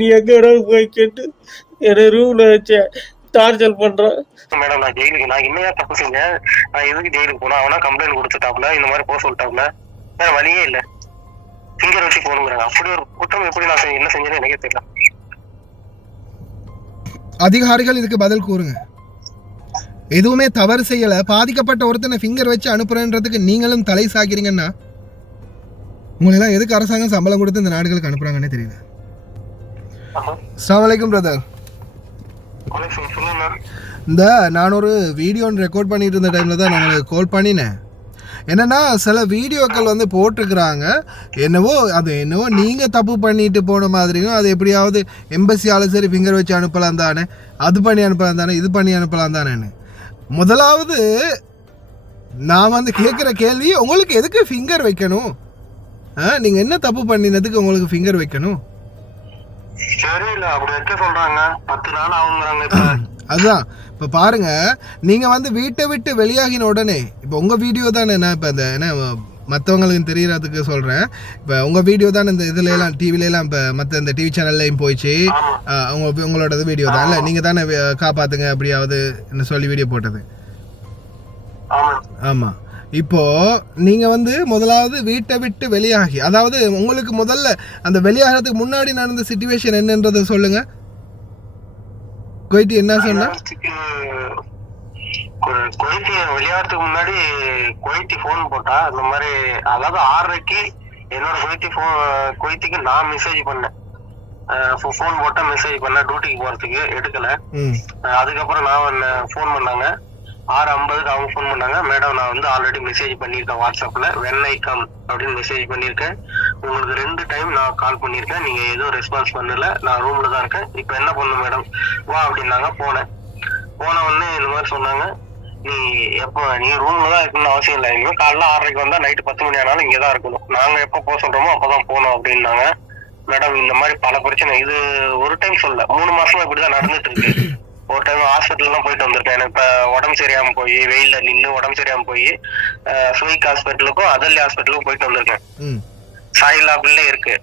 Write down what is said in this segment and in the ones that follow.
நீ எங்கடா போய் கேட்டு என்ன ரூம்ல வச்ச டார்ச்சர் பண்றான். மேடம் நான் ஜெயிலுக்கு நான் என்னையா தப்பு செஞ்சேன்? நான் எதுக்கு ஜெயிலுக்கு போனா? அவனா கம்ப்ளைண்ட் கொடுத்துட்டாப்ல, இந்த மாதிரி போக சொல்லிட்டாப்ல, வேற வழியே இல்ல, ஃபிங்கர் வச்சு போகணுங்கிறாங்க. அப்படி ஒரு குற்றம் எப்படி நான் என்ன செஞ்சேன்னு எனக்கே தெரியல. அதிகாரிகள் இதுக்கு பதில் கூறுங்க. எதுவுமே தவறு செய்யல, பாதிக்கப்பட்ட ஒருத்தனை ஃபிங்கர் வச்சு அனுப்புறேன்றதுக்கு நீங்களும் தலை சாக்கிறீங்கன்னா உங்களெல்லாம் எதுக்கு அரசாங்கம் சம்பளம் கொடுத்து இந்த நாடுகளுக்கு அனுப்புறாங்கன்னே தெரியல. அஸ்ஸலாமு அலைக்கும் பிரதர். இந்த நான் ஒரு வீடியோ ரெக்கார்ட் பண்ணிட்டு இருந்த டைமில் தான் நான் உங்களுக்கு கால் பண்ணினேன். என்னென்னா சில வீடியோக்கள் வந்து போட்டிருக்கிறாங்க, என்னவோ நீங்கள் தப்பு பண்ணிட்டு போன மாதிரியும், அது எப்படியாவது எம்பசியால் சரி ஃபிங்கர் வச்சு அனுப்பலாம் தானே, அது பண்ணி அனுப்பலாம் தானே, இது பண்ணி அனுப்பலாம் தானேன்னு. முதலாவது நான் வந்து கேட்குற கேள்வி, உங்களுக்கு எதுக்கு ஃபிங்கர் வைக்கணும்? நீங்கள் என்ன தப்பு பண்ணினதுக்கு உங்களுக்கு ஃபிங்கர் வைக்கணும்? அதுதான் இப்போ பாருங்கள், நீங்கள் வந்து வீட்டை விட்டு வெளியாகின உடனே, இப்போ உங்கள் வீடியோ தானே, நான் இப்போ இந்த என்ன மற்றவங்களுக்கு தெரியறதுக்கு சொல்கிறேன், இப்போ உங்கள் வீடியோ தான் இந்த இதுலலாம் டிவிலலாம் இப்போ மற்ற இந்த டிவி சேனல்லையும் போயிடுச்சு, உங்களோட வீடியோ தான் இல்லை, நீங்கள் தானே காப்பாற்றுங்க அப்படியாவது என்ன சொல்லி வீடியோ போட்டது. ஆமாம். இப்போ நீங்கள் வந்து முதலாவது வீட்டை விட்டு வெளியாகி, அதாவது உங்களுக்கு முதல்ல அந்த வெளியாகிறதுக்கு முன்னாடி நடந்த சிச்சுவேஷன் என்னன்றதை சொல்லுங்கள். குவைத்தி என்ன சொன்னா? குவைத்தி வெளியாகிறதுக்கு முன்னாடி குவைத்தி ஃபோன் போட்டா, இந்த மாதிரி அதாவது 6:30க்கு என்னோட குவைத்திக்கு நான் மெசேஜ் பண்ணேன், ஃபோன் போட்டா மெசேஜ் பண்ணேன் டியூட்டிக்கு போறதுக்கு, எடுக்கல. அதுக்கப்புறம் நான் ஃபோன் பண்ணாங்க 6:50க்கு அவங்க ஃபோன் பண்ணாங்க, மேடம் நான் வந்து ஆல்ரெடி மெசேஜ் பண்ணியிருக்கேன் வாட்ஸ்அப்ல, வென் ஐ கம் அப்படின்னு மெசேஜ் பண்ணியிருக்கேன், உங்களுக்கு 2 டைம் நான் கால் பண்ணியிருக்கேன், நீங்க எதுவும் ரெஸ்பான்ஸ் பண்ணல, நான் ரூம்ல தான் இருக்கேன், இப்போ என்ன பண்ணணும் மேடம் வா அப்படின்னாங்க. போன உடனே இந்த மாதிரி சொன்னாங்க, நீ ரூம்ல தான் இருக்கணும்னு அவசியம் இல்லை, இனிமே காலைல 6:30க்கு வந்தா நைட்டு 10 மணி ஆனாலும் இங்கே தான் இருக்கணும், நாங்க எப்போ போக சொல்றோமோ அப்பதான் போகணும் அப்படின்னாங்க. மேடம் இந்த மாதிரி பல பிரச்சனை, இது ஒரு டைம் சொல்ல 3 மாசமா இப்படிதான் நடந்துட்டு இருக்கு. ஒரு டைம் ஹாஸ்பிட்டல்லாம் போயிட்டு வந்திருக்கேன், எனக்கு இப்போ உடம்பு சரியாம போய் வெயில்ல நின்று உடம்பு சரியாம போய் சுவிக் ஹாஸ்பிட்டலுக்கும் அதல்லி ஹாஸ்பிட்டலுக்கும் போயிட்டு வந்திருக்கேன், சாயிலாபிள்லே இருக்கு,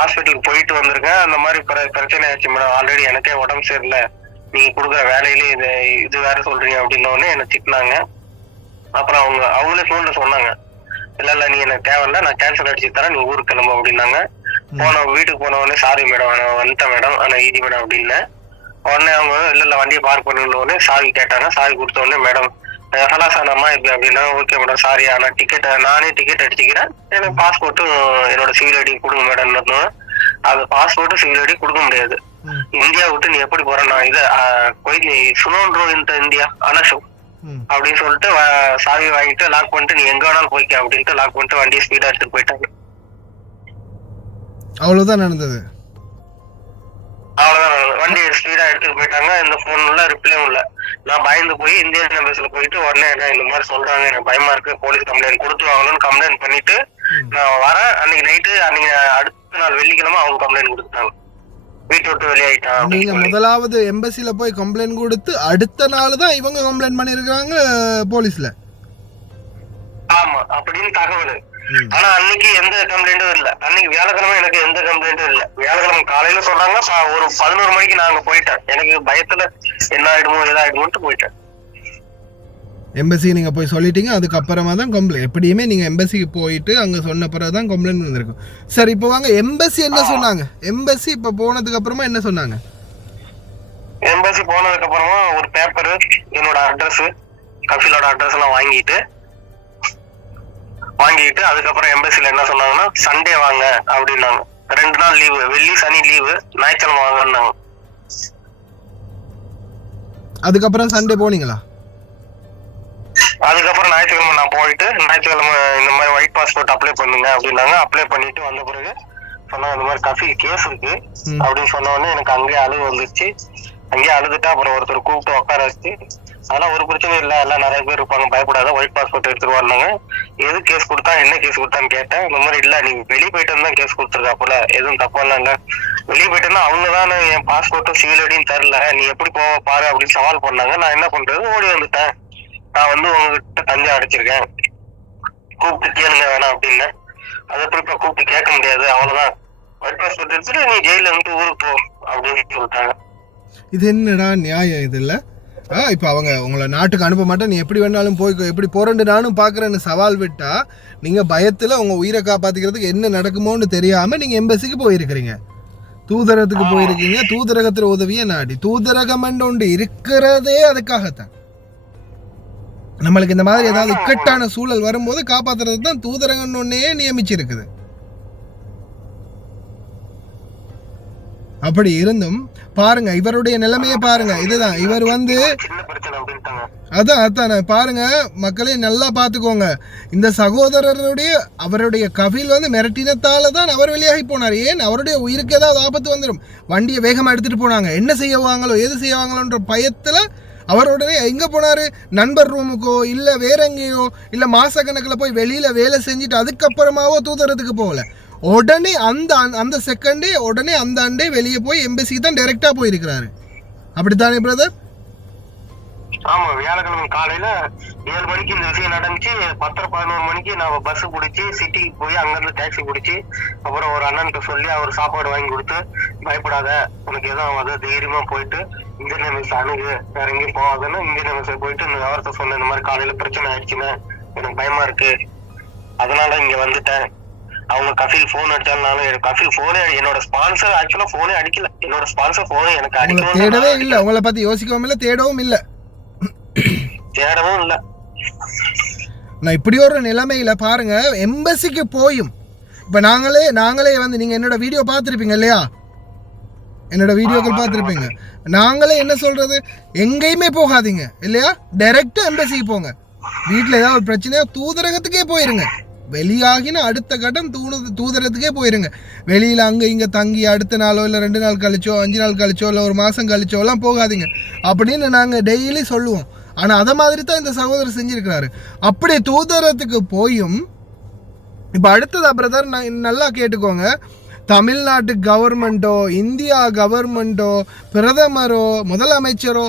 ஹாஸ்பிட்டலுக்கு போயிட்டு வந்திருக்கேன். அந்த மாதிரி பிரச்சனை ஆச்சு மேடம், ஆல்ரெடி எனக்கே உடம்பு சரியில்லை, நீங்க கொடுக்குற வேலையிலே இது வேற சொல்றீங்க அப்படின்னோடனே என்னை திட்டினாங்க. அப்புறம் அவங்களே ஃபோன்ல சொன்னாங்க, இல்ல நீ எனக்கு தேவையில்ல, நான் கேன்சல் அடிச்சு தரேன், நீ ஊருக்கு கிளம்ப அப்படின்னாங்க. வீட்டுக்கு போன உடனே சாரி மேடம் நான் வந்துட்டேன் மேடம், ஆனால் ஈடி மேடம் அப்படின்னு உடனே அவங்க இல்ல வண்டியை பார்க் பண்ணி சாவி கேட்டாங்க, சாவி கொடுத்த உடனே மேடம் ஹலாசானம்மா இப்படி அப்படின்னா ஓகே மேடம் சாரி, ஆனால் நானே டிக்கெட் அடிச்சுக்கிறேன், எனக்கு பாஸ்போர்ட்டும் என்னோட சிவில் ஐடி கொடுங்க மேடம். அது பாஸ்போர்ட்டும் சிவில் ஐடி கொடுக்க முடியாது, இந்தியா விட்டு நீ எப்படி போற, நான் இதை நீ சுனோன்றோ இந்த இந்தியா அனஷோ அப்படின்னு சொல்லிட்டு சாவி வாங்கிட்டு லாக் பண்ணிட்டு நீ எங்க வேணாலும் போய்க்க அப்படின்ட்டு லாக் பண்ணிட்டு வண்டியை ஸ்பீடா எடுத்துட்டு போயிட்டாங்க. அவ்வளவுதான் நடந்தது. அவ்வளவுதான், வண்டி ஸ்பீடா எடுத்துட்டு போயிட்டாங்க. இந்த போன்ல ரிப்ளையும் இல்ல. நான் பயந்து போய் இந்தியன் எம்பசில போயிட்டு உடனே இந்த மாதிரி சொல்றாங்க, எனக்கு பயமா இருக்கு, போலீஸ் கம்ப்ளைண்ட் கொடுத்துருவாங்கன்னு கம்ப்ளைண்ட் பண்ணிட்டு நான் வரேன். அன்னைக்கு நைட்டு அடுத்த நாள் வெள்ளிக்கிழமை அவங்க கம்ப்ளைண்ட் கொடுத்துட்டாங்க, வீட்டை விட்டு வெளியாயிட்டான். நீங்க முதலாவது எம்பசில போய் கம்ப்ளைண்ட் கொடுத்து அடுத்த நாள் தான் இவங்க கம்ப்ளைண்ட் பண்ணிருக்காங்க போலீஸ்ல. ஆமா அப்படின்னு தகவல். ஆனா அன்னைக்கு எந்த கம்ப்ளைண்டும் இல்ல, அன்னைக்கு வியாழக்கிழமை எனக்கு எந்த கம்ப்ளைண்டும் இல்ல. வியாழக்கிழமை காலையில சொல்றாங்க, ஒரு 11 மணிக்கு நான் அங்க போயிட்டேன், எனக்கு பயத்துல என்ன ஆயிடுமோ ஏதாயிடுமோட்டு போயிட்டேன். எம்பசி நீங்க போய் சொல்லிட்டீங்க, அதுக்கப்புறமா தான் கம்ப்ளைண்ட். எப்படியுமே நீங்க எம்பசிக்கு போயிட்டு அங்க சொன்ன பிறகு தான் கம்ப்ளைண்ட் வந்திருக்கும். சரி இப்போ வாங்க, எம்பசி என்ன சொன்னாங்க? எம்பசி இப்ப போனதுக்கு அப்புறமா என்ன சொன்னாங்க? எம்பசி போனதுக்கு அப்புறமா ஒரு பேப்பர், என்னோட அட்ரஸ், கஃபீலோட அட்ரஸ் எல்லாம் வாங்கிட்டு அதுக்கப்புறம் எம்பசில என்ன சொன்னாங்கன்னா சண்டே வாங்க அப்படின்னாங்க. 2 நாள் லீவு, வெள்ளி சனி லீவு, ஞாயிற்றுக்கிழமை வாங்கன்னாங்க. அதுக்கப்புறம் சண்டே போனீங்களா? அதுக்கப்புறம் ஞாயிற்றுக்கிழமை நான் போயிட்டு ஞாயிற்றுக்கிழமை இந்த மாதிரி ஒயிட் பாஸ்போர்ட் அப்ளை பண்ணுங்க அப்படின்னாங்க. அப்ளை பண்ணிட்டு வந்த பிறகு சொன்னாங்க இந்த மாதிரி கஃபீல் கேஸ் இருக்கு அப்படின்னு சொன்ன உடனே எனக்கு அங்கேயே அழுகு வந்துருச்சு. அங்கேயே அழுதுட்டு அப்புறம் ஒருத்தர் கூப்பிட்டு உட்கார வச்சு, அதெல்லாம் ஒரு பிரச்சனை இல்லை, எல்லாம் நிறைய பேர் இருப்பாங்க, பயப்படாத, ஒயிட் பாஸ்போர்ட் எடுத்துட்டு வரணுங்க. எது கேஸ் கொடுத்தா என்ன கேஸ் கொடுத்தான்னு கேட்டேன். இந்த மாதிரி இல்ல, நீ வெளியே போயிட்டு தான் கேஸ் கொடுத்துருக்கா போல, எதுவும் தப்பாலாம் இல்ல, வெளியே போயிட்டேன்னா அவங்க தானே என் பாஸ்போர்ட்டும் சிவில் ஐடியும் தரல, நீ எப்படி போவ பாரு அப்படின்னு சவால் பண்ணாங்க. நான் என்ன பண்றது, ஓடி வந்துட்டேன். நான் வந்து உங்ககிட்ட தஞ்சம் அடைச்சிருக்கேன், கூப்பிட்டு கேளுங்க வேணாம் அப்படின்னு. அதை எப்படி இப்ப கூப்பிட்டு கேட்க முடியாது, அவ்வளவுதான், ஒயிட் பாஸ்போர்ட் எடுத்துட்டு நீ ஜெயில இருந்து ஊருக்கு போ அப்படின்னு சொல்லிட்டாங்க. இது என்னடா நியாயம் இது இல்லை? இப்போ அவங்க உங்களை நாட்டுக்கு அனுப்ப மாட்டேன், நீ எப்படி வேணாலும் போய்க்கோ, எப்படி போறேன்னு நானும் பார்க்குறேன்னு சவால் விட்டா நீங்கள் பயத்தில் உங்கள் உயிரை காப்பாற்றிக்கிறதுக்கு என்ன நடக்குமோன்னு தெரியாமல் நீங்கள் எம்பசிக்கு போயிருக்கிறீங்க, தூதரகத்துக்கு போயிருக்கீங்க. தூதரகத்தில் உதவிய நாடி தூதரகம் ஒன்று இருக்கிறதே அதுக்காகத்தான். நம்மளுக்கு இந்த மாதிரி ஏதாவது இக்கட்டான சூழல் வரும்போது காப்பாற்றுறது தான் தூதரகம் ஒன்னே நியமிச்சிருக்குது. அப்படி இருந்தும் பாருங்க இவருடைய நிலைமையை பாருங்க. இதுதான் இவர் வந்து அதான் பாருங்க மக்களே, நல்லா பார்த்துக்கோங்க. இந்த சகோதரருடைய அவருடைய கபில் வந்து மிரட்டினத்தால தான் அவர் வெளியாகி போனார். ஏன் அவருடைய உயிருக்கு ஏதாவது ஆபத்து வந்துடும், வண்டியை வேகமாக எடுத்துட்டு போனாங்க, என்ன செய்வாங்களோ எது செய்வாங்களோன்ற பயத்தில் அவர் உடனே எங்கே போனார், நண்பர் ரூமுக்கோ இல்லை வேற எங்கேயோ இல்லை மாசக்கணக்கில் போய் வெளியில் வேலை செஞ்சுட்டு அதுக்கப்புறமாவோ தூதரத்துக்கு போகல. உடனே அந்த செகண்டே உடனே அந்த அண்டே வெளியே போய் எம்பசி தான் டைரக்டா போயிருக்கிறாரு. அப்படித்தானே பிரதர்? ஆமா, வியாழக்கிழமை காலையில 7 மணிக்கு இந்த விஷயம் நடந்துச்சு. 10-11 மணிக்கு நான் பஸ் பிடிச்சி சிட்டிக்கு போய் அங்கிருந்து டாக்ஸி பிடிச்சி அப்புறம் ஒரு அண்ணனுக்கு சொல்லி அவர் சாப்பாடு வாங்கி கொடுத்து, பயப்படாத உனக்கு எதுவும் ஆகாது, தைரியமா போயிட்டு இந்தியன் எம்பசி அணுகு, வேற எங்கேயும் போகாதுன்னு இந்தியன் எம்பசி போயிட்டு இந்த விவரத்தை சொன்ன, இந்த மாதிரி காலையில பிரச்சனை ஆயிடுச்சுன்னு எனக்கு பயமா இருக்கு, அதனால இங்க வந்துட்டேன். அவங்க கஃபில் போன் அடிச்சாலும் கஃபில் போனே என்னோட ஸ்பான்சர் ஆக்சுவலா போனே அடிக்கல, என்னோட ஸ்பான்சர் போனே எனக்கு அடிக்கல, தேடவே இல்ல, உங்களை பத்தி யோசிக்கவும் இல்ல, தேடவும் இல்ல. நான் இப்படி ஒரு நிலைமையில பாருங்க எம்பசிக்கு போயும் இப்ப நாங்களே வந்து நீங்க என்னோட வீடியோ பார்த்துருப்பீங்க இல்லையா, என்னோட வீடியோக்கள் பார்த்துருப்பீங்க. நாங்களே என்ன சொல்றது, எங்கேயுமே போகாதீங்க இல்லையா, டைரக்டா எம்பசிக்கு போங்க. வீட்டுல ஏதாவது ஒரு பிரச்சனையா தூதரகத்துக்கே போயிருங்க. வெளியாகின அடுத்த கட்டம் தூதரத்துக்கே போயிருங்க. வெளியில் அங்கே இங்கே தங்கி அடுத்த நாளோ இல்லை 2 நாள் கழிச்சோ 5 நாள் கழிச்சோ இல்லை ஒரு மாதம் கழிச்சோலாம் போகாதீங்க அப்படின்னு நாங்கள் டெய்லி சொல்லுவோம். ஆனால் அதை மாதிரி தான் இந்த சகோதரர் செஞ்சுருக்கிறாரு. அப்படி தூதரத்துக்கு போயும் இப்போ அடுத்ததா பிரதர் நல்லா கேட்டுக்கோங்க, தமிழ்நாட்டு கவர்மெண்ட்டோ இந்தியா கவர்மெண்ட்டோ பிரதமரோ முதலமைச்சரோ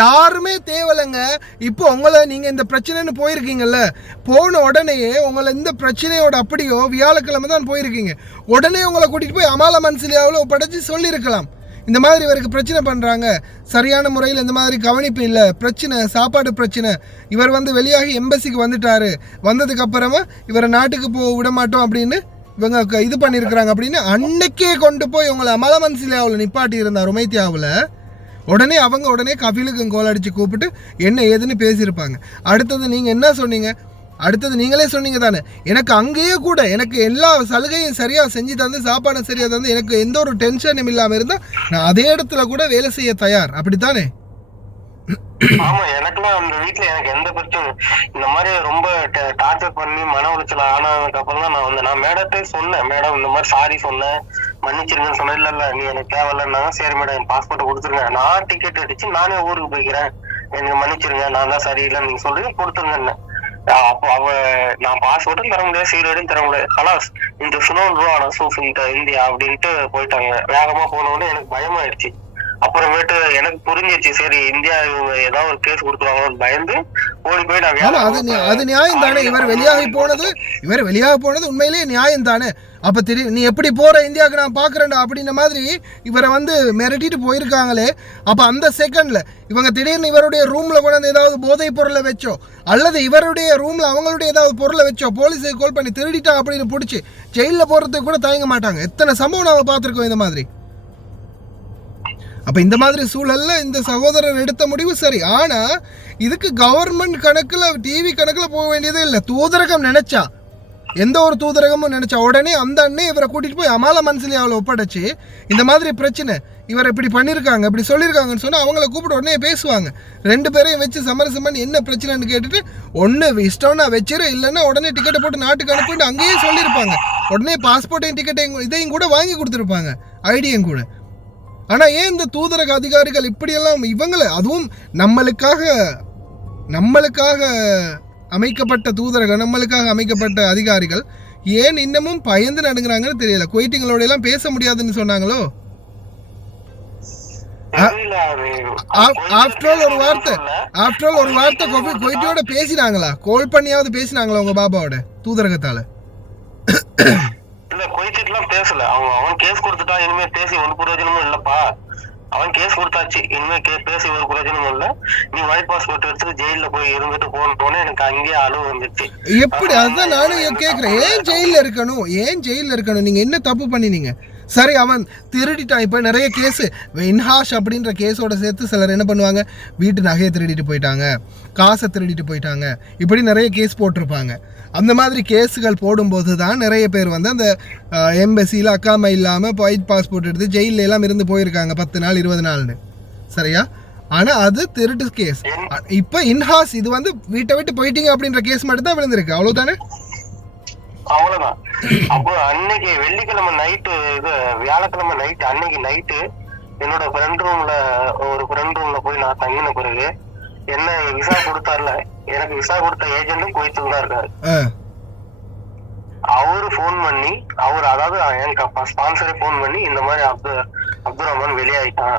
யாருமே தேவையில்லைங்க. இப்போ உங்களை நீங்கள் இந்த பிரச்சனைன்னு போயிருக்கீங்கல்ல, போன உடனேயே உங்களை இந்த பிரச்சனையோட அப்படியோ வியாழக்கிழமை தான் போயிருக்கீங்க, உடனே உங்களை கூட்டிகிட்டு போய் அமால மன்சிலியாவில் ஒப்படைச்சி சொல்லியிருக்கலாம், இந்த மாதிரி இவருக்கு பிரச்சனை பண்ணுறாங்க, சரியான முறையில் இந்த மாதிரி கவனிப்பு இல்லை, பிரச்சனை சாப்பாடு பிரச்சனை, இவர் வந்து வெளியாகி எம்பசிக்கு வந்துட்டாரு, வந்ததுக்கு அப்புறமா இவரை நாட்டுக்கு போக விட மாட்டோம் அப்படின்னு இவங்க இது பண்ணியிருக்கிறாங்க அப்படின்னு அன்னைக்கே கொண்டு போய் உங்களை அமலமன்சிலியாவில் நிப்பாட்டி இருந்தார் உமைத்தியாவில். உடனே கபிலுக்கு கோல் அடித்து கூப்பிட்டு என்ன ஏதுன்னு பேசியிருப்பாங்க. அடுத்தது நீங்கள் என்ன சொன்னீங்க, அடுத்தது நீங்களே சொன்னீங்க தானே, எனக்கு அங்கேயே கூட எனக்கு எல்லா சலுகையும் சரியாக செஞ்சு தந்து சாப்பாடு சரியாக தந்து எனக்கு எந்த ஒரு டென்ஷனும் இல்லாமல் இருந்தால் நான் அதே இடத்துல கூட வேலை செய்ய தயார், அப்படித்தானே? ஆமா, எனக்குலாம் அந்த வீட்டுல எனக்கு எந்த பிரச்சனை இந்த மாதிரி ரொம்ப டார்ச்சர் பண்ணி மன உளைச்சல் ஆனதுக்கு அப்புறம் தான் நான் மேடத்தை சொன்னேன், மேடம் இந்த மாதிரி சாரி சொன்னேன், மன்னிச்சிருங்கன்னு சொன்னேன். இல்ல நீ எனக்கு தேவையில்லன்னாங்க. சரி மேடம் என் பாஸ்போர்ட்டை கொடுத்துருங்க, நான் டிக்கெட் அடிச்சு நானே ஊருக்கு போய்க்கிறேன், எனக்கு மன்னிச்சிருங்க, நான் தான் சரியில்லைன்னு நீங்க சொல்றீங்க, கொடுத்துருங்க. அப்போ நான் பாஸ்போர்ட்டும் தர முடியாது, சீரோடையும் தர முடியாது, ஹலாஸ் இந்த சுனோன் ரூ ஆனா சூஃப் இந்த இந்தியா அப்படின்ட்டு போயிட்டாங்க. வேகமா போனோடனே எனக்கு பயமாயிடுச்சு. அப்புறமேட்டு எனக்கு புரிஞ்சிருச்சு, சரி இந்தியா இவங்க ஏதாவது ஒரு கேஸ் கொடுத்துருவாங்கன்னு பயந்து ஓடி போய் அது நியாயம் தானே. இவர் வெளியாக போனது உண்மையிலேயே நியாயம் தானே. அப்ப தெரியும் நீ எப்படி போற இந்தியாவுக்கு நான் பாக்குறேன்டா அப்படின்ற மாதிரி இவரை வந்து மிரட்டிட்டு போயிருக்காங்களே. அப்ப அந்த செகண்ட்ல இவங்க திடீர்னு இவருடைய ரூம்ல கொண்டு ஏதாவது போதை பொருளை வச்சோ அல்லது இவருடைய ரூம்ல அவங்களுடைய ஏதாவது பொருளை வச்சோ போலீஸுக்கு கால் பண்ணி திருடிட்டா அப்படின்னு பிடிச்சி ஜெயிலில் போறதுக்கு கூட தயங்க மாட்டாங்க. எத்தனை சம்பவம் நாம பார்த்துருக்கோம் இந்த மாதிரி. அப்போ இந்த மாதிரி சூழல்ல இந்த சகோதரர் எடுத்த முடிவு சரி. ஆனால் இதுக்கு கவர்மெண்ட் கணக்கில் டிவி கணக்கில் போக வேண்டியதே இல்லை. தூதரகம் நினைச்சா, எந்த ஒரு தூதரகமும் நினைச்சா உடனே அந்த அண்ணே இவரை கூட்டிகிட்டு போய் அமால மன்சிலியாவில் ஒப்படைச்சு இந்த மாதிரி பிரச்சனை இவர் இப்படி பண்ணியிருக்காங்க இப்படி சொல்லியிருக்காங்கன்னு சொன்னால் அவங்கள கூப்பிட்டு உடனே பேசுவாங்க. 2 பேரையும் வச்சு சமரசம் பண்ணி என்ன பிரச்சனைன்னு கேட்டுட்டு ஒன்று இஷ்டம்னா வச்சிரு, இல்லைன்னா உடனே டிக்கெட்டை போட்டு நாட்டுக்கு அனுப்பிட்டு அங்கேயே சொல்லியிருப்பாங்க. உடனே பாஸ்போர்ட்டையும் டிக்கெட்டையும் இதையும் கூட வாங்கி கொடுத்துருப்பாங்க, ஐடியும் கூட. ஆனால் ஏன் இந்த தூதரக அதிகாரிகள் இப்படியெல்லாம் இவங்களை, அதுவும் நம்மளுக்காக அமைக்கப்பட்ட தூதரகம், நம்மளுக்காக அமைக்கப்பட்ட அதிகாரிகள் ஏன் இன்னமும் பயந்து நடுங்கிறாங்கன்னு தெரியல. குவைட்டிங்களோட எல்லாம் பேச முடியாதுன்னு சொன்னாங்களோ. ஆஃப்டர் ஆல் ஒரு வார்த்தை குவைட்டியோட பேசினாங்களா? கால் பண்ணியாவது பேசினாங்களா உங்க பாபாவோட தூதரகத்தால? இல்ல குவைத்திட்டுலாம் பேசல. அவன் கேஸ் கொடுத்துட்டா, இனிமே பேசி ஒரு பிரயோஜனமும் இல்லப்பா. அவன் கேஸ் கொடுத்தாச்சு, இனிமே பேசி ஒரு பிரயோஜனமும் இல்ல. நீ ஒயிட் பாஸ்போர்ட் எடுத்துட்டு ஜெயில போய் இருந்துட்டு போனோன்னு எனக்கு அங்கேயே அழுவு வந்துச்சு. எப்படி? அதுதான் நானும் கேட்குறேன், ஏன் ஜெயிலில் இருக்கணும்? ஏன் ஜெயிலில் இருக்கணும்? நீங்கள் என்ன தப்பு பண்ணினீங்க? சரி, அவன் திருடிட்டான். இப்போ நிறைய கேஸு இன்ஹாஷ் அப்படின்ற கேஸோட சேர்த்து சிலர் என்ன பண்ணுவாங்க, வீட்டு நகையை திருடிட்டு போயிட்டாங்க, காசை திருடிட்டு போயிட்டாங்க, இப்படி நிறைய கேஸ் போட்டிருப்பாங்க. அந்த மாதிரி கேஸுகள் போடும்போது தான் நிறைய பேர் வந்து அந்த எம்பசியில் அக்காமை இல்லாமல் ஒயிட் பாஸ்போர்ட் எடுத்து ஜெயிலில் எல்லாம் இருந்து போயிருக்காங்க 10 நாள் 20 நாள்னு. சரியா? ஆனால் அது திருட்டு கேஸ். இப்போ இன்ஹாஸ் இது வந்து வீட்டை விட்டு போயிட்டீங்க அப்படின்ற கேஸ் மட்டும் தான் விழுந்திருக்கு, அவ்வளோதானே? அவ்வளவுதான். அப்போ அன்னைக்கு வெள்ளிக்கிழமை நைட்டு, இது வியாழக்கிழமை நைட்டு, அன்னைக்கு நைட்டு என்னோட ஃப்ரெண்ட் ரூம்ல போய் நான் தங்கின பிறகு என்ன விசா கொடுத்தார்ல, எனக்கு விசா கொடுத்த ஏஜென்ட்டும் குவைத்தில் தான் இருக்காரு. அவரு போன் பண்ணி, அதாவது எனக்கு ஸ்பான்சரே போன் பண்ணி இந்த மாதிரி அப்துல் ரஹ்மான் வெளியாயிட்டான்,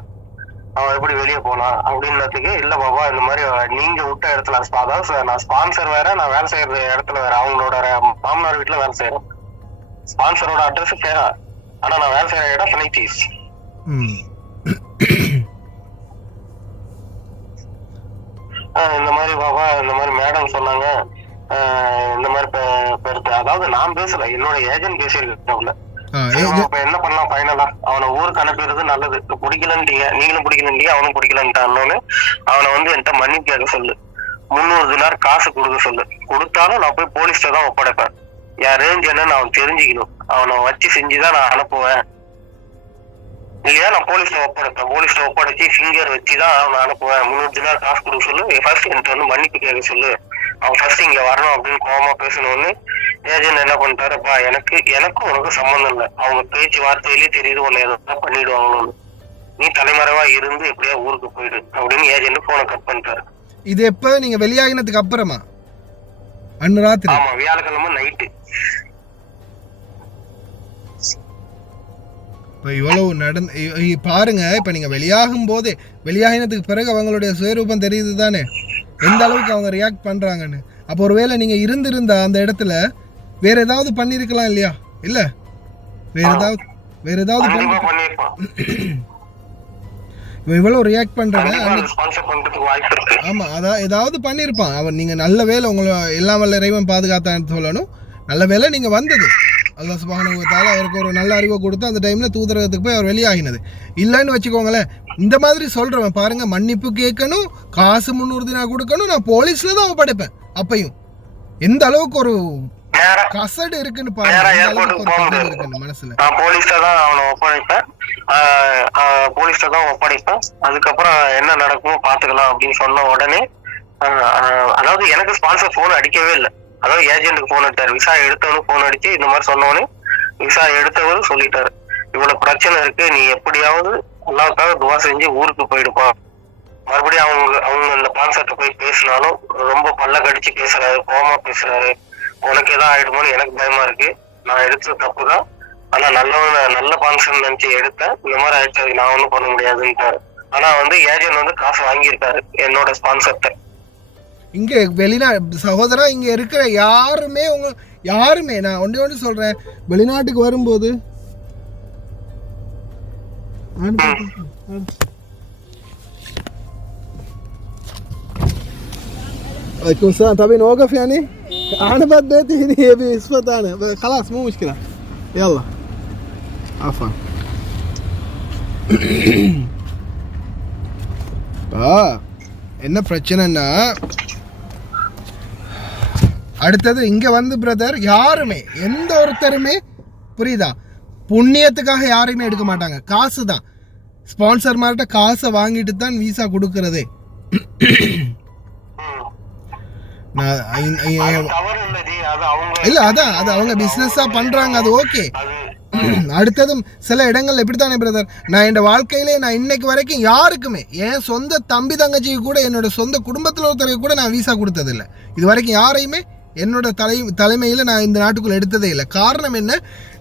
அவன் எப்படி வெளியே போனான் அப்படின்றதுக்கு, இல்ல பாபா இந்த மாதிரி நீங்க விட்ட இடத்துல, அதாவது நான் ஸ்பான்சர் வேற, நான் வேலை செய்யற இடத்துல வேற, அவங்களோட மாமனார் வீட்டுல வேலை செய்யறேன். ஸ்பான்சரோட அட்ரஸ் கேரா, ஆனா நான் வேலை செய்யற இடம் ஃபனைட்டீஸ். இந்த மாதிரி பாபா, இந்த மாதிரி மேடம் சொன்னாங்க, இந்த மாதிரி அதாவது நான் பேசல, என்னோட ஏஜென்ட் பேசியிருக்கேன். இப்ப என்ன பண்ணலாம் ஃபைனலா, அவனை ஊருக்கு அனுப்பிடுறது நல்லது. பிடிக்கலன்ட்டீங்க, நீங்களும் பிடிக்கலன்ட்டீங்க, அவனும் பிடிக்கலன்ட்டான்னு அவனை வந்து என்கிட்ட மன்னிப்பு கேட்க சொல்லு, 300 தினார் காசு கொடுக்க சொல்லு. கொடுத்தாலும் நான் போய் போலீஸ்ல தான் ஒப்படைப்பேன். என் ரேஞ்ச் என்னன்னு அவன் தெரிஞ்சுக்கணும். அவனை வச்சு செஞ்சுதான் நான் அனுப்புவேன், இல்லையா நான் போலீஸ்ல ஒப்படைப்பேன். போலீஸ்ல ஒப்படைச்சு ஃபிங்கர் வச்சுதான் அவனை அனுப்புவேன். 300 தினார் காசு கொடுக்க சொல்லு. ஃபர்ஸ்ட் என்கிட்ட வந்து மன்னிப்பு கேட்க சொல்லு. அவன் ஃபர்ஸ்ட் இங்க வரணும் அப்படின்னு கோபமா பேசணும்னு ஏஜென்ட் என்ன பண்ணிட்டாருப்பா, எனக்கும் உனக்கு சம்மந்தம் இல்லை, அவங்க பேச்சு வார்த்தையிலேயே தெரியுது உன்னை எதாவது பண்ணிடுவாங்களோன்னு, நீ தலைமறைவா இருந்து எப்படியா ஊருக்கு போயிடு அப்படின்னு ஏஜென்ட் போனை கட் பண்ணிட்டாரு. இது எப்ப நீங்க வெளியாகினதுக்கு அப்புறமா? அன்று ராத்திரி? ஆமா, வியாழக்கிழமை நைட்டு. இப்போ இவ்வளவு பாருங்க. இப்போ நீங்க வெளியாகும் போதே, வெளியாகினதுக்கு பிறகு அவங்களுடைய சுயரூபம் தெரியுது தானே, எந்த அளவுக்கு அவங்க ரியாக்ட் பண்றாங்கன்னு. அப்போ ஒருவேளை நீங்க இருந்திருந்தா அந்த இடத்துல வேற ஏதாவது பண்ணிருக்கலாம் இல்லையா? இல்ல வேற ஏதாவது இவ்வளவு ரியாக்ட் பண்றாங்க. ஆமா, அதான் ஏதாவது பண்ணிருப்பான் அவன். நீங்க நல்ல வேலை, உங்களை எல்லாம் வல்ல இறைவன் பாதுகாத்தான்னு சொல்லணும். நல்ல வேலை நீங்க வந்தது. அல்லாஹ் சுப்ஹானஹு வ தஆலா அவருக்கு ஒரு நல்ல அறிவை கொடுத்து அந்த டைம்ல தூதரகத்துக்கு போய் அவர் வெளியாகினது. இல்லைன்னு வச்சுக்கோங்களேன், இந்த மாதிரி சொல்றவன் பாருங்க, மன்னிப்பு கேட்கணும், காசு 300 தினார் கொடுக்கணும், நான் போலீஸ்ல தான் ஒப்படைப்பேன். அப்பையும் எந்த அளவுக்கு ஒரு கசடு இருக்குன்னு பாருங்க மனசுல. போலீஸ்ல தான் அவனை ஒப்படைப்பேன், போலீஸ்ல தான் ஒப்படைப்பேன். அதுக்கப்புறம் என்ன நடக்கும் பாத்துக்கலாம் அப்படின்னு சொன்ன உடனே, அதாவது எனக்கு ஸ்பான்சர் போன் அடிக்கவே இல்லை. அதாவது ஏஜென்ட்டுக்கு போன் எடுத்தாரு. விசா எடுத்தவனும் போன் அடிச்சு இந்த மாதிரி சொன்னவனே விசா எடுத்தவரும் சொல்லிட்டாரு, இவ்வளவு பிரச்சனை இருக்கு, நீ எப்படியாவது அல்லாஹ்வுக்காக துவா செஞ்சு ஊருக்கு போயிடுப்பா. மறுபடியும் அவங்க அந்த பான்சர்ட்ட போய் பேசினாலும் ரொம்ப பல்ல கடிச்சு பேசுறாரு, கோமா பேசுறாரு, உனக்கு ஏதாவது ஆயிடுமோன்னு எனக்கு பயமா இருக்கு, நான் எடுத்தது தப்பு தான், ஆனா நல்ல பான்சர் நினைச்சு எடுத்தேன், இந்த மாதிரி ஆயிடுச்சு, அதுக்கு நான் ஒன்றும் பண்ண முடியாதுன்ட்டாரு. ஆனா வந்து ஏஜென்ட் வந்து காசு வாங்கியிருக்காரு என்னோட ஸ்பான்சர்ட்ட. இங்க சகோதரா, இங்க இருக்கிற யாருமே நான் ஒன்று சொல்றேன், வெளிநாட்டுக்கு வரும்போது عليكم السلام. تبين اوقف يعني؟ انا بديت هنا يبي اسفت انا خلاص مو مشكله يلا عفوا. என்ன பிரச்சனைன்னா, அடுத்தது இங்க வந்து பிரதர் யாருமே எந்த ஒருத்தருமே, புரியுதா, புண்ணியத்துக்காக யாரையுமே எடுக்க மாட்டாங்க. காசு தான், ஸ்பான்சர் மார்ட்ட காசை வாங்கிட்டு தான் விசா கொடுக்கறதே. இல்ல அதான் அது அவங்க பிசினஸா பண்றாங்க, அது ஓகே. அடுத்ததும் சில இடங்கள் எப்படித்தானே பிரதர், நான் என் வாழ்க்கையிலே நான் இன்னைக்கு வரைக்கும் யாருக்குமே, என் சொந்த தம்பி தங்கச்சிக்கு கூட, என்னோட சொந்த குடும்பத்தில் ஒருத்தருக்கு கூட நான் விசா கொடுத்ததில்லை. இது வரைக்கும் யாரையுமே என்னோட தலைமையில் நான் இந்த நாட்டுக்குள்ள எடுத்ததே இல்லை. காரணம் என்ன,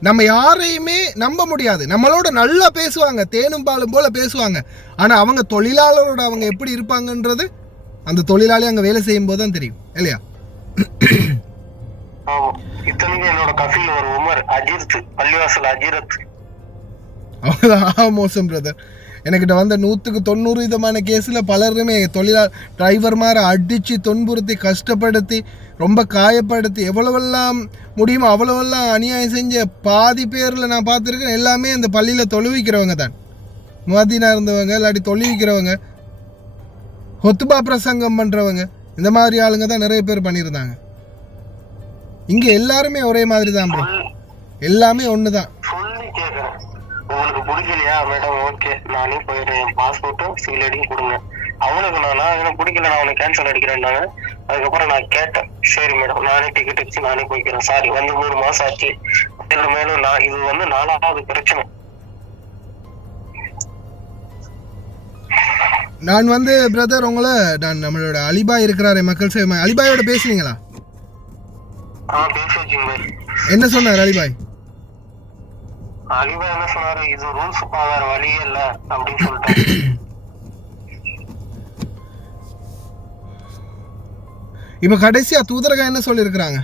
நம்ம யாரையுமே நம்ப முடியாது. நம்மளோட நல்லா பேசுவாங்க, தேனும் பாலும் போல பேசுவாங்க, ஆனால் அவங்க தொழிலாளரோட அவங்க எப்படி இருப்பாங்கன்றது அந்த தொழிலாளி அங்கே வேலை செய்யும் போது தான் தெரியும் இல்லையா? ஆமா, இத்தனைக்கும் என்னோட கஃபில் ஒரு உமர் அஜித், பள்ளிவாசல் அஜிரத். அவ்வளோதான் மோசம் பிரதர். எனக்கிட்ட வந்த 100% கேஸில் பலருமே டிரைவர் மாதிரி அடித்து துன்புறுத்தி கஷ்டப்படுத்தி ரொம்ப காயப்படுத்தி எவ்வளவெல்லாம் முடியுமோ அவ்வளவெல்லாம் அநியாயம் செஞ்ச பாதி பேரில் நான் பார்த்துருக்கேன். எல்லாமே அந்த பள்ளியில் தொழுவிக்கிறவங்க தான், முவாத்தினா இருந்தவங்க, இல்லாட்டி தொழுவிக்கிறவங்க, ஹொத்துபா பிரசங்கம் பண்ணுறவங்க, இந்த மாதிரி ஆளுங்க தான் நிறைய பேர் பண்ணியிருந்தாங்க. இங்கே எல்லாருமே ஒரே மாதிரி தான் ப்ரோ, எல்லாமே ஒன்று தான். சொல்லி கேட்குறேன், உங்களுக்கு பிடிக்கலையா மேடம், ஓகே நானே போயிடுறேன், என் பாஸ்போர்ட்டும் சிவில் ஐடியும் கொடுங்க. அவனுக்கு எனக்கு பிடிக்கல, நான் அவனுக்கு கேன்சல் அடிக்கிறேன்னாங்க. அதுக்கப்புறம் நான் கேட்டேன், சரி மேடம் நானே டிக்கெட் வச்சு நானே போய்க்கிறேன். சாரி, வந்து 3 மாசம் ஆச்சு. மேலும் இது வந்து 4வது பிரச்சனை. நான் வந்து பிரதர் உங்களை நம்மளோட அலிபாய் இருக்கிறாரு மக்கள் சேவை, அலிபாயோட பேசுனீங்களா? பேசியாச்சுங்க. என்ன சொன்னார் அலிபாய்? அலிபாய் என்ன சொன்னாரு, இது ரூல்ஸ் வேற வழியே இல்ல அப்படின்னு சொல்லிட்டாரு. இப்ப கடைசியா தூதரகம் என்ன சொல்லியிருக்கிறாங்க?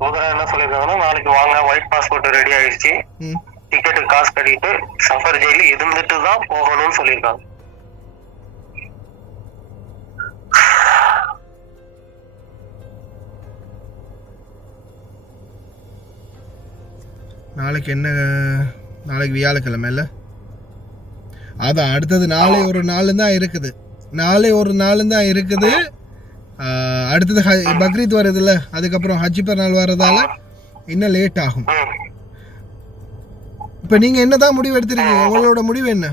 தூதரகம் என்ன சொல்லியிருக்காங்கன்னா, நாளைக்கு வாங்க, ஒயிட் பாஸ்போர்ட் ரெடி ஆயிடுச்சு, டிக்கெட்டு காசு கட்டிட்டு சஃபர் ஜெயில இருந்துட்டு தான் போகணும்னு சொல்லியிருக்காங்க. நாளைக்கு என்ன, நாளைக்கு வியாழக்கிழமை இல்லை? அதான் அடுத்தது நாளை ஒரு நாள் தான் இருக்குது, நாளை ஒரு நாள் தான் இருக்குது. அடுத்தது பக்ரீத் வருதுல்ல, அதுக்கப்புறம் ஹஜ் பெருநாள் வர்றதால இன்னும் லேட் ஆகும். இப்போ நீங்கள் என்னதான் முடிவு எடுத்திருக்கீங்க? உங்களோட முடிவு என்ன?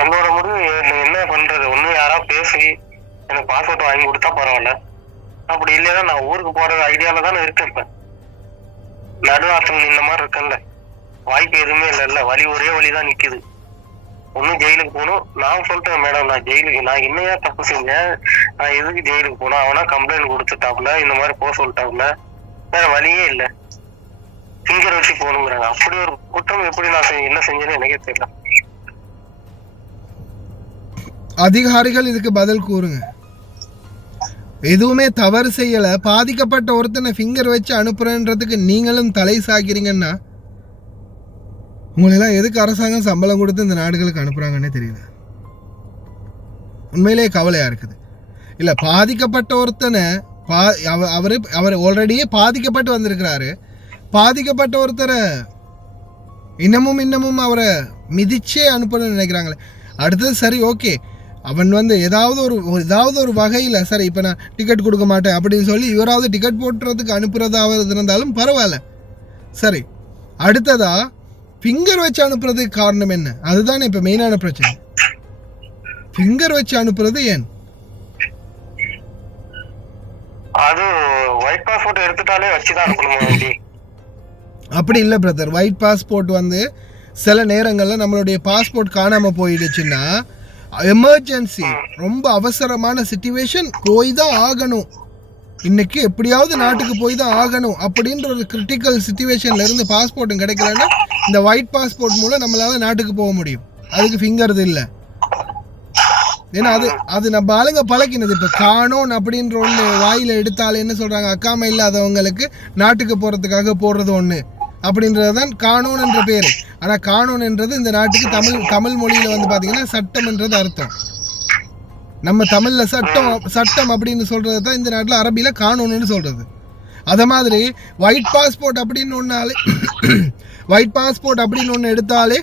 என்னோட முடிவு என்ன பண்றது, ஒண்ணு யாராவது பேசி எனக்கு பாஸ்போர்ட் வாங்கி கொடுத்தா பரவாயில்ல, அப்படி இல்லையா நான் ஊருக்கு போறது ஐடியால தானே இருக்கேன். இப்ப நடுவாசல் இந்த மாதிரி இருக்கல, வாய்ப்பு எதுவுமே இல்ல, வழி ஒரே வழிதான் நிக்குது. ஒன்னும் ஜெயிலுக்கு போகணும். நான் சொல்லிட்டேன் மேடம், நான் ஜெயிலுக்கு நான் என்னையா தப்பு செஞ்சேன், நான் எதுக்கு ஜெயிலுக்கு போனோம், அவனா கம்ப்ளைண்ட் கொடுத்துட்டாப்ல, இந்த மாதிரி போக சொல்லிட்டாப்ல, வேற வழியே இல்ல, ஃபிங்கர் வச்சு போகணுங்கிறாங்க. அப்படி ஒரு குற்றம் எப்படி நான் என்ன செஞ்சேன்னு எனக்கே தெரியல. அதிகாரிகள் இதுக்கு பதில் கூறுங்க. எதுவுமே தவறு செய்யலை, பாதிக்கப்பட்ட ஒருத்தனை ஃபிங்கர் வச்சு அனுப்புறன்றதுக்கு நீங்களும் தலை சாக்கிறீங்கன்னா உங்களெல்லாம் எதுக்கு அரசாங்கம் சம்பளம் கொடுத்து இந்த நாடுகளுக்கு அனுப்புகிறாங்கன்னே தெரியல. உண்மையிலே கவலையாக இருக்குது. இல்லை, பாதிக்கப்பட்ட ஒருத்தனை அவர் ஆல்ரெடியே பாதிக்கப்பட்டு வந்திருக்கிறாரு, பாதிக்கப்பட்ட ஒருத்தரை இன்னமும் அவரை மிதிச்சே அனுப்பணும்னு நினைக்கிறாங்களே. அடுத்தது சரி, ஓகே, அவன் வந்து ஏதாவது ஒரு வகையில் சரி இப்போ நான் டிக்கெட் கொடுக்க மாட்டேன் அப்படின்னு சொல்லி இவராவது டிக்கெட் போட்டுறதுக்கு அனுப்புறதாவது இருந்தாலும் பரவாயில்ல. சரி, அடுத்ததா ஃபிங்கர் வச்சு அனுப்புறதுக்கு காரணம் என்ன? அதுதானே இப்போ மெயினான பிரச்சனை. ஃபிங்கர் வச்சு அனுப்புறது ஏன்? அது ஒயிட் பாஸ்போர்ட் எடுத்துட்டாலே வச்சுதான் அனுப்பணுமா? அப்படி இல்லை பிரதர், ஒயிட் பாஸ்போர்ட் வந்து சில நேரங்களில் நம்மளுடைய பாஸ்போர்ட் காணாமல் போயிடுச்சுன்னா எமர்ஜென்சி, ரொம்ப அவசரமான சிச்சுவேஷன், போய் தான் ஆகணும், இன்னைக்கு எப்படியாவது நாட்டுக்கு போய் தான் ஆகணும் அப்படின்ற ஒரு கிரிட்டிக்கல் சிச்சுவேஷன்ல இருந்து பாஸ்போர்ட்டும் கிடைக்கலன்னா இந்த ஒயிட் பாஸ்போர்ட் மூலம் நம்மளால நாட்டுக்கு போக முடியும். அதுக்கு ஃபிங்கர் இல்லை. ஏன்னா அது நம்ம ஆளுங்க பழக்கினது. இப்போ காணோன் அப்படின்ற ஒன்று வாயில் எடுத்தாலே என்ன சொல்கிறாங்க, அக்காம இல்லாதவங்களுக்கு நாட்டுக்கு போகிறதுக்காக போடுறது ஒன்று அப்படின்றது தான் காணோன் என்ற பேர். ஆனால் காணோன் என்றது இந்த நாட்டுக்கு தமிழ் மொழியில் வந்து பார்த்தீங்கன்னா சட்டம்ன்றது அர்த்தம். நம்ம தமிழில் சட்டம் அப்படின்னு சொல்கிறது தான் இந்த நாட்டில் அரபியில் காணோன்னு சொல்கிறது. அதை மாதிரி ஒயிட் பாஸ்போர்ட் அப்படின்னு ஒன்று எடுத்தாலே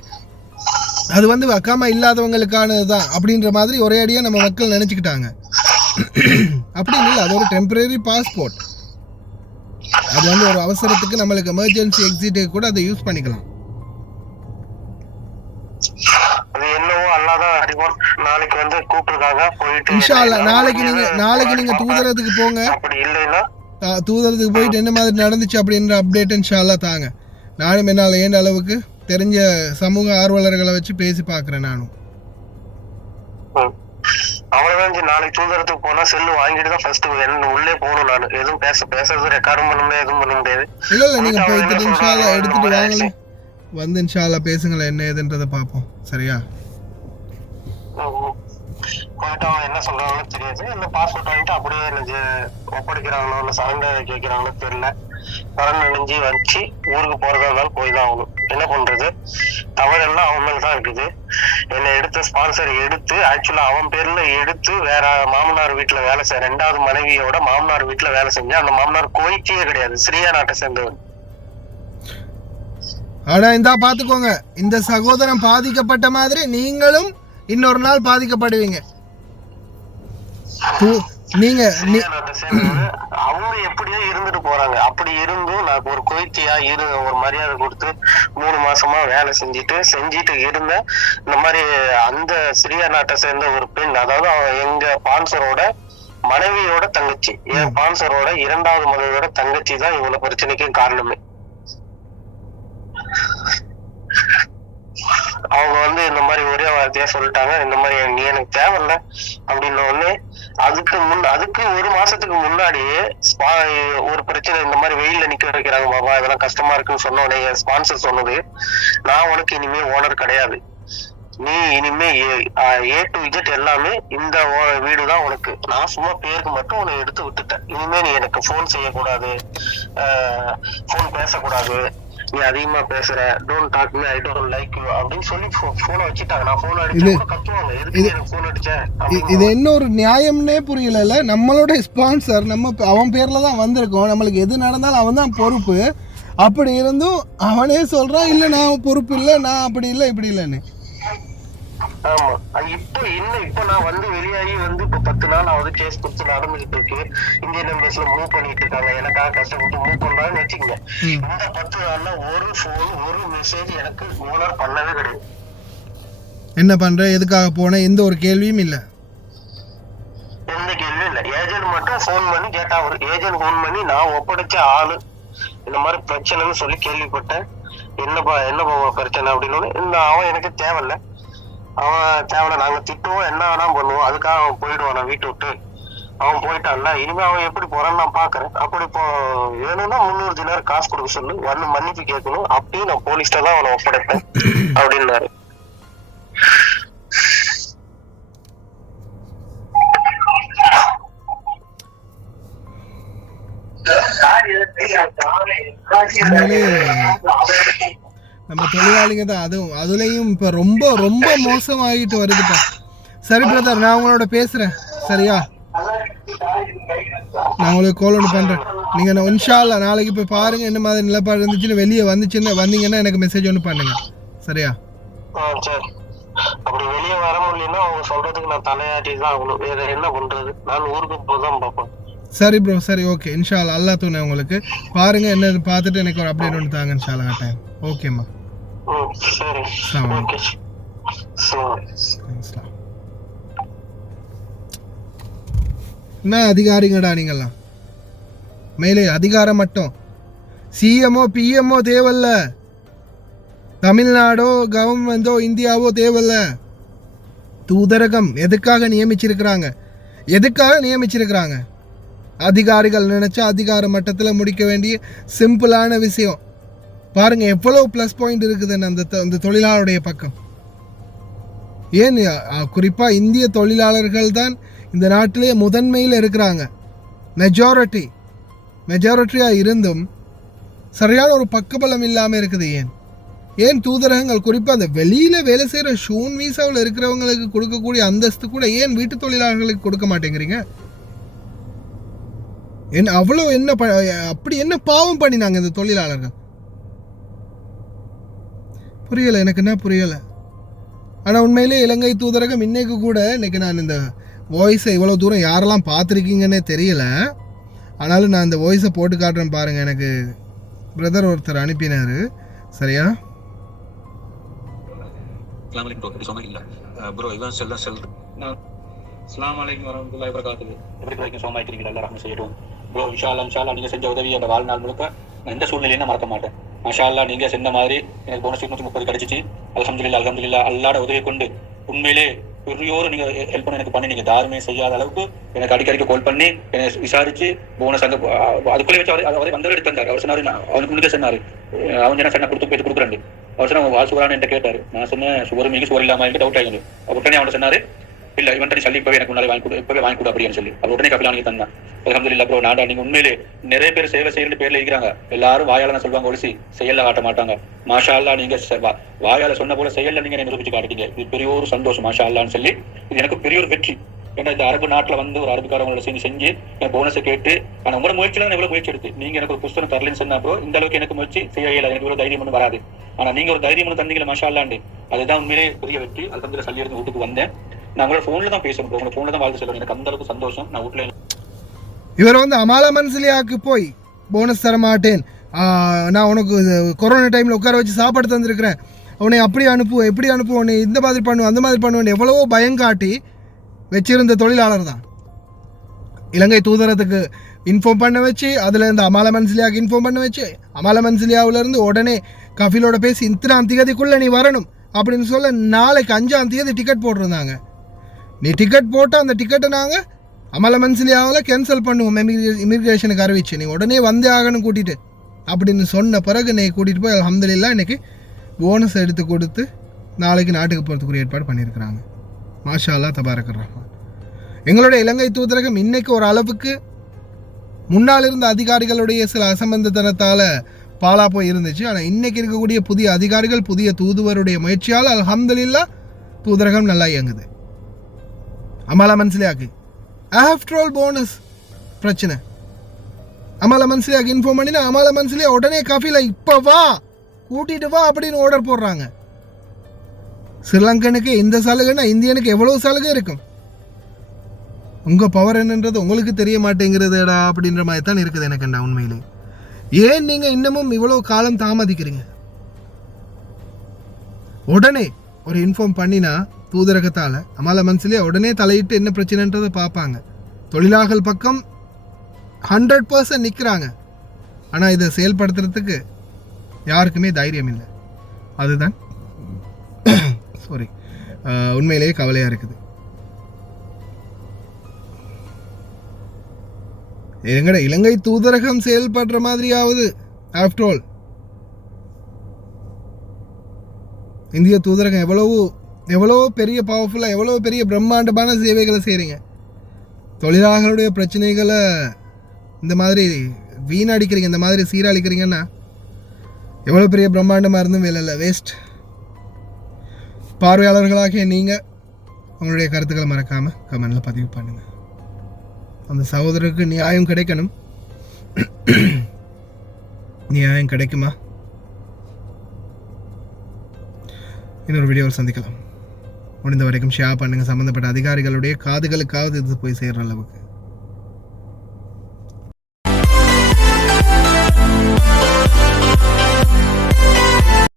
அது வந்து அக்காமா இல்லாதவங்களுக்கானது தான் அப்படின்ற மாதிரி ஒரே அடியாக நம்ம மக்கள் நினச்சிக்கிட்டாங்க. அப்படின்னு இல்லை, அது ஒரு டெம்பரரி பாஸ்போர்ட். அது வந்து ஒரு அவசரத்துக்கு நம்மளுக்கு எமர்ஜென்சி எக்ஸிட்டுக்கு கூட அதை யூஸ் பண்ணிக்கலாம். நாளைக்கு வந்து கூப்பிட்டுருக்காங்க, போயிட்டு இன்ஷா அல்லாஹ் நாளைக்கு நீங்க தூதரத்துக்கு போங்க. அப்படி இல்லைன்னா தூதரத்துக்கு போயிட்டு என்ன மாதிரி நடந்துச்சு அப்படின்ற அப்டேட் இன்ஷா அல்லாஹ் தாங்க. நானும் என்னால் ஏண்ட அளவுக்கு தெரிஞ்ச சமூக ஆர்வலர்களை வச்சு பேசி பார்க்குறேன். நானும் அவ்வளவுதான். நாளைக்கு தூதரத்துக்கு போனா செல்லு வாங்கிட்டு தான் ஃபர்ஸ்ட் உள்ளே போகணும். நான் எதுவும் பேசுறது ரெக்கார்டும் பண்ண முடியாது, எதுவும் பண்ண முடியாது. இல்லை நீங்க போயிட்டு இன்ஷா அல்லாஹ் எடுத்துட்டு வாங்களே, வந்து இன்ஷா அல்லாஹ் பேசுங்களேன், என்ன ஏதுன்றதை பார்ப்போம். சரியா? போயிட்டு அவங்க என்ன சொல்றாங்களோ தெரியாது, இல்லை பாஸ்போர்ட் வாங்கிட்டு அப்படியே என்ன ஒப்படைக்கிறாங்களோ இல்லை சரண்டர் கேட்கிறாங்களோ தெரியல. சரண்டர் அணிஞ்சு வச்சு ஊருக்கு போறதா இருந்தாலும் போய் தான் ஆகணும். என்ன பண்றது, தவறெல்லாம் அவன் மேல தான் இருக்குது. என்னை எடுத்த ஸ்பான்சர் எடுத்து ஆக்சுவலா அவன் பேர்ல எடுத்து வேற மாமனார் வீட்டுல வேலை செய்ய, 2வது மனைவியோட மாமனார் வீட்டுல வேலை செஞ்சா அந்த மாமனார் குவைத்தியே கிடையாது, சிரியா நாட்டை சேர்ந்தவர். ஆனா இந்தா பாத்துக்கோங்க, இந்த சகோதரன் பாதிக்கப்பட்ட மாதிரி நீங்களும் இன்னொரு நாள் பாதிக்கப்படுவீங்க. நீங்க அவங்க எப்படியோ இருந்துட்டு போறாங்க. அப்படி இருந்தும் நான் ஒரு குவைத்தியா ஒரு மரியாதை கொடுத்து 3 மாசமா வேலை செஞ்சுட்டு இருந்த இந்த மாதிரி அந்த சிரியா நாட்டை சேர்ந்த ஒரு பெண், அதாவது எங்க பான்சரோட மனைவியோட தங்கச்சி, என் பான்சரோட 2வது மனைவியோட தங்கச்சி தான் இவ்வளவு பிரச்சனைக்கும் காரணமே. அவங்க இந்த மாதிரி ஒரே வார்த்தையா சொல்லிட்டாங்க, இந்த மாதிரி நீ எனக்கு தேவையில்ல அப்படின்னு ஒண்ணு. அதுக்கு 1 மாசத்துக்கு முன்னாடியே ஒரு பிரச்சனை, இந்த மாதிரி வெயில்ல நிக்க வைக்கிறாங்க பாபா, இதெல்லாம் கஷ்டமா இருக்குன்னு சொன்ன உடனே என் ஸ்பான்சர் சொன்னது, நான் உனக்கு இனிமே ஓனர் கிடையாது, நீ இனிமே A to Z எல்லாமே இந்த வீடுதான் உனக்கு, நான் சும்மா பேருக்கு மட்டும் உன்னை எடுத்து விட்டுட்டேன், இனிமே நீ எனக்கு போன் செய்யக்கூடாது, போன் பேசக்கூடாது, நீ அதிகமா பேசுற, don't talk me, I don't like you அப்படின்னு சொல்லி போனை வச்சுட்டாங்க. நான் போன் அடிச்சா கூட கத்துவாங்க, எதுக்கு எனக்கு போன் அடிச்சேன். இது என்ன ஒரு நியாயம்னே புரியல. நம்மளோட ஸ்பான்சர் நம்ம அவன் பேர்ல தான் வந்திருக்கோம், நம்மளுக்கு எது நடந்தாலும் அவன் தான் பொறுப்பு. அப்படி இருந்தும் அவனே சொல்றான், இல்ல நான் பொறுப்பு இல்லை, நான் அப்படி இல்லை இப்படி இல்லைன்னு. ஆமா, இப்ப நான் வெளியாகி இப்ப 10 நாள் ஆகுது, கேஸ் கொடுத்து நடந்துகிட்டு இருக்கு. இந்தியன் எம்பசில மூவ் பண்ணிட்டு இருக்காங்க, எனக்காக கஷ்டப்பட்டு மூவ் பண்றாங்கன்னு வச்சுக்கோங்க. இந்த 10 நாள்ல ஒரு போன் ஒரு மெசேஜ் எனக்கு ஓனர் பண்ணவே கிடையாது. என்ன பண்ற, எதுக்காக போன, எந்த ஒரு கேள்வியும் இல்ல, எந்த கேள்வியும் இல்ல. ஏஜென்ட் மட்டும் போன் பண்ணி கேட்டா, ஒரு ஏஜென்ட் போன் பண்ணி நான் ஒப்படைச்ச ஆளு இந்த மாதிரி பிரச்சனைன்னு சொல்லி கேள்விப்பட்டேன், என்னப்பா பிரச்சனை அப்படின்னு. அவன் எனக்கு தேவையில்ல, அவன் தேவையில்ல, நாங்க திட்டுவோம், என்ன வேணா பண்ணுவோம், அதுக்காக அவன் போயிடுவான் நான் வீட்டை விட்டு. அவன் போயிட்டான்ல, இனிமே அவன் எப்படி போறான்னு நான் பாக்குறேன். அப்படி இப்போ வேணும்னா 300 தினார் காசு கொடுக்க சொல்லு, மன்னிப்பு கேட்கணும், அப்படியே நான் போலீஸ்ல தான் அவனை ஒப்படைப்பேன் அப்படின்னாரு. நம்ம தொழிலாளிங்க தான், அதுலயும் இப்ப ரொம்ப ரொம்ப மோசமாகிட்டு வருதுப்பா. சரி பிரதர், நான் உங்களோட பேசுறேன், சரியா? நான் உங்களுக்கு கால் ஒன்று பண்றேன். நீங்க இன்ஷா அல்லாஹ் நாளைக்கு போய் பாருங்க, என்ன மாதிரி நிலப்பாடு இருந்துச்சுன்னு, வெளியே வந்தீங்கன்னா எனக்கு மெசேஜ் ஒன்று பண்ணுங்க, சரியா? அப்படி வெளியே வர முடியலன்னா அவங்க சொல்றதுக்கு நான் தலையாட்டி தான் ஆகணும், வேற என்ன பண்றது, நான் ஊருக்கு போதான் பார்ப்பேன். சரி ப்ரோ, சரி, ஓகே, இன்ஷா அல்லாஹ். அல்லாஹ் துணை உங்களுக்கு. பாருங்க, என்ன பார்த்துட்டு எனக்கு ஒரு அப்டேட் ஒன்று தாங்க, இன்ஷா அல்லாஹ் டைம். ஓகேம்மா, சரி, ஓகே. என்ன அதிகாரிங்கடா நீங்கெல்லாம், மேலே அதிகாரம் மட்டும். சிஎம்ஓ பிஎம்ஓ தேவையில்ல, தமிழ்நாடோ கவர்மெண்டோ இந்தியாவோ தேவையில்ல. தூதரகம் எதுக்காக நியமிச்சிருக்கிறாங்க? அதிகாரிகள் நினைச்சா அதிகார மட்டத்தில் முடிக்க வேண்டிய சிம்பிளான விஷயம். பாருங்க எவ்வளவு ப்ளஸ் பாயிண்ட் இருக்குதுன்னு அந்த தொழிலாளருடைய பக்கம். ஏன் குறிப்பா இந்திய தொழிலாளர்கள் தான் இந்த நாட்டிலேயே முதன்மையில் இருக்கிறாங்க, மெஜாரிட்டியா இருந்தும் சரியான ஒரு பக்கபலம் இல்லாம இருக்குது. ஏன் தூதரகங்கள் குறிப்பா அந்த வெளியில வேலை செய்யற ஷூன் வீசாவில் இருக்கிறவங்களுக்கு கொடுக்கக்கூடிய அந்தஸ்து கூட ஏன் வீட்டு தொழிலாளர்களுக்கு கொடுக்க மாட்டேங்கிறீங்க? அப்படி என்ன பாவம் பண்ணினாங்க இந்த தொழிலாளர்கள்? புரியல, எனக்கு என்ன புரியல. ஆனா உண்மையிலே இலங்கை தூதரகம் இன்னைக்கு நான் இந்த வாய்ஸை இவ்வளவு தூரம் யாரெல்லாம் பார்த்துருக்கீங்கன்னே தெரியல. ஆனாலும் நான் இந்த வாய்ஸை போட்டு காட்டுறேன் பாருங்க. எனக்கு பிரதர் ஒருத்தர் அனுப்பினாரு, சரியா? ப்ரோ இன்ஷா அல்லாஹ் நீங்கள் செஞ்ச உதவி அந்த வாழ்நாள் முழுக்க நான் எந்த சூழ்நிலையும் மறக்க மாட்டேன். மாஷா அல்லாஹ் நீங்கள் சொன்ன மாதிரி எனக்கு போனஸ் 230 கிடைச்சிச்சு. அல்ஹம்துலில்லாஹ் அல்லாஹ்வோட உதவி கொண்டு உண்மையிலே பெரியோரு நீங்கள் ஹெல்ப் பண்ண எனக்கு பண்ணி நீங்கள் யாருமே செய்யாத அளவுக்கு எனக்கு அடிக்கடிக்கு கால் பண்ணி என்னை விசாரிச்சு போனஸ் அங்கே அதுக்குள்ளே வச்சு அவரை வந்தவர் எடுத்து வந்தார். அவர் சொன்னார், அவனுக்கு முன்னே சொன்னார், அவன் என்ன கொடுத்து போயிட்டு கொடுக்குறேன். அவர் சொன்ன வாழ் சுகரானு என்கிட்ட கேட்டார். நான் சொன்னேன் சுகர் மிக சுகர் இல்லாமல் டவுட் ஆகிடுது. உடனே அவன் சொன்னார், இல்ல இவன் சொல்லி இப்பவே எனக்கு முன்னாடி இப்பவே வாங்கி கொடு அப்படின்னு சொல்லி அவர் உடனே கபிலானி தந்தான். அல்ஹம்துலில்லாஹ் ப்ரோ. நாடா நீங்க உண்மையிலே நிறைய பேர் சேவை செய்யறது பேர்ல இருக்கிறாங்க. எல்லாரும் வாயால சொல்லுவாங்க, ஒளிசி செயல்ல காட்ட மாட்டாங்க. மாஷா அல்லாஹ் நீங்க வாயால சொன்ன போல செயல்ல நீங்க நிரூபிச்சு காட்டுறீங்க. இது பெரிய ஒரு சந்தோஷம் மாஷா அல்லாஹ்னு சொல்லி. இது எனக்கு பெரிய ஒரு வெற்றி. ஏன்னா இந்த அரபு நாட்டுல வந்து ஒரு அரபுக்காரங்களோட செஞ்சு போனஸை கேட்டு ஆனா உங்களோட முயற்சியில எவ்வளவு முயற்சி எடுத்து நீங்க எனக்கு ஒரு புஸ்தகம் தரலன்னு சொன்னா ப்ரோ இந்த அளவுக்கு எனக்கு முயற்சி செய்ய இயலாது. எனக்கு இவ்வளவு தைரியம் ஒன்றும் வராது. ஆனா நீங்க ஒரு தைரியம் ஒன்று தந்தீங்களா மாஷா அல்லாஹ்னு. அதுதான் உண்மையிலே பெரிய வெற்றி. அல்ஹம்துலில்லாஹ் சொல்லி எடுத்து வீட்டுக்கு வந்தேன். நான் உங்களோட போன்ல தான் பேசணும், உங்களோட போன்ல தான் வாழ்த்து சொல்லணும். எனக்கு அந்த அளவுக்கு சந்தோஷம். நான் வீட்டுல இவர் வந்து அமாலா மன்சிலியாவுக்கு போய் போனஸ் தர மாட்டேன், நான் உனக்கு கொரோனா டைமில் உட்கார வச்சு சாப்பாடு தந்துருக்கிறேன், உன்னை அப்படி அனுப்புவேன் எப்படி அனுப்புவேன், உன்னை இந்த மாதிரி பண்ணுவேன் அந்த மாதிரி பண்ணுவேன் எவ்வளவோ பயங்காட்டி வச்சிருந்த தொழிலாளர் தான். இலங்கை தூதரத்துக்கு இன்ஃபார்ம் பண்ண வச்சு அதில் இருந்து அமாலா மன்சிலியாவுக்கு இன்ஃபார்ம் பண்ண வச்சு அமாலா மன்சிலியாவிலேருந்து உடனே கஃபீலோட பேசி இத்தனாம் தேதிக்குள்ளே நீ வரணும் அப்படின்னு சொல்ல நாளைக்கு 5ஆம் தேதி டிக்கெட் போட்டிருந்தாங்க. நீ டிக்கெட் போட்டால் அந்த டிக்கெட்டை நாங்கள் அமல மன்சிலியாவில் கேன்சல் பண்ணுவோம் இமிக்ரேஷனுக்கு அறிவிச்சு, நீ உடனே வந்தே ஆகணும் கூட்டிகிட்டு அப்படின்னு சொன்ன பிறகு நீ கூட்டிகிட்டு போய் அல்ஹம்துலில்லாஹ் இன்றைக்கி போனஸ் எடுத்து கொடுத்து நாளைக்கு நாட்டுக்கு போகிறதுக்குரிய ஏற்பாடு பண்ணியிருக்கிறாங்க. மாஷா அல்லாஹ் தபாரக் ரஹ்மான். எங்களுடைய இலங்கை தூதரகம் இன்றைக்கி ஒரு அளவுக்கு முன்னால் இருந்த அதிகாரிகளுடைய சில அசம்பந்தத்தனத்தால் பாலா போய் இருந்துச்சு. ஆனால் இன்றைக்கி இருக்கக்கூடிய புதிய அதிகாரிகள் புதிய தூதுவருடைய முயற்சியால் அல்ஹம்துலில்லாஹ் தூதரகம் நல்லா இயங்குது. அமாலா மன்சிலியாக்கு ஆஃப்டர் ஆல் போனஸ் பிரச்சனை. அமாலா மன்சிலியாக்கு இன்ஃபார்ம் பண்ணினா அமாலா மன்சிலியா உடனே கஃபீல இப்போ வா கூட்டிகிட்டு வா அப்படின்னு ஆர்டர் போடுறாங்க. ஸ்ரீலங்கனுக்கு இந்த சலுகைன்னா இந்தியனுக்கு எவ்வளோ சலுகை இருக்கும். உங்கள் பவர் என்னன்றது உங்களுக்கு தெரிய மாட்டேங்கிறதுடா அப்படின்ற மாதிரி தான் இருக்குது எனக்குண்டா உண்மையிலே. ஏன் நீங்கள் இன்னமும் இவ்வளோ காலம் தாமதிக்கிறீங்க? உடனே ஒரு இன்ஃபார்ம் பண்ணினா தூதரகத்தால் அமாலா மன்சிலியா உடனே தலையிட்டு என்ன பிரச்சனைன்றதை பார்ப்பாங்க. தொழிலாளர்கள் பக்கம் 100% நிற்கிறாங்க. ஆனால் இதை செயல்படுத்துறதுக்கு யாருக்குமே தைரியம் இல்லை. அதுதான் சாரி உண்மையிலேயே கவலையாக இருக்குது. எங்கட இலங்கை தூதரகம் செயல்படுற மாதிரியாவது ஆஃப்டர் ஆல் இந்திய தூதரகம் எவ்வளோ பெரிய பவர்ஃபுல்லாக எவ்வளோ பெரிய பிரம்மாண்டமான சேவைகளை செய்கிறீங்க. தொழிலாளர்களுடைய பிரச்சனைகளை இந்த மாதிரி வீணடிக்கிறீங்க, இந்த மாதிரி சீரழிக்கிறீங்கன்னா எவ்வளோ பெரிய பிரம்மாண்டமாக இருந்தும் வேலை இல்லை, வேஸ்ட். பார்வையாளர்களாகிய நீங்கள் உங்களுடைய கருத்துக்களை மறக்காமல் கமெண்டில் பதிவு பண்ணுங்கள். அந்த சகோதரருக்கு நியாயம் கிடைக்கணும். நியாயம் கிடைக்குமா? இன்னொரு வீடியோவில் சந்திக்கலாம். முடிந்த வரைக்கும் ஷேர் பண்ணுங்கள். சம்மந்தப்பட்ட அதிகாரிகளுடைய காதுகளுக்காவது இது போய் சேர்கிற அளவுக்கு.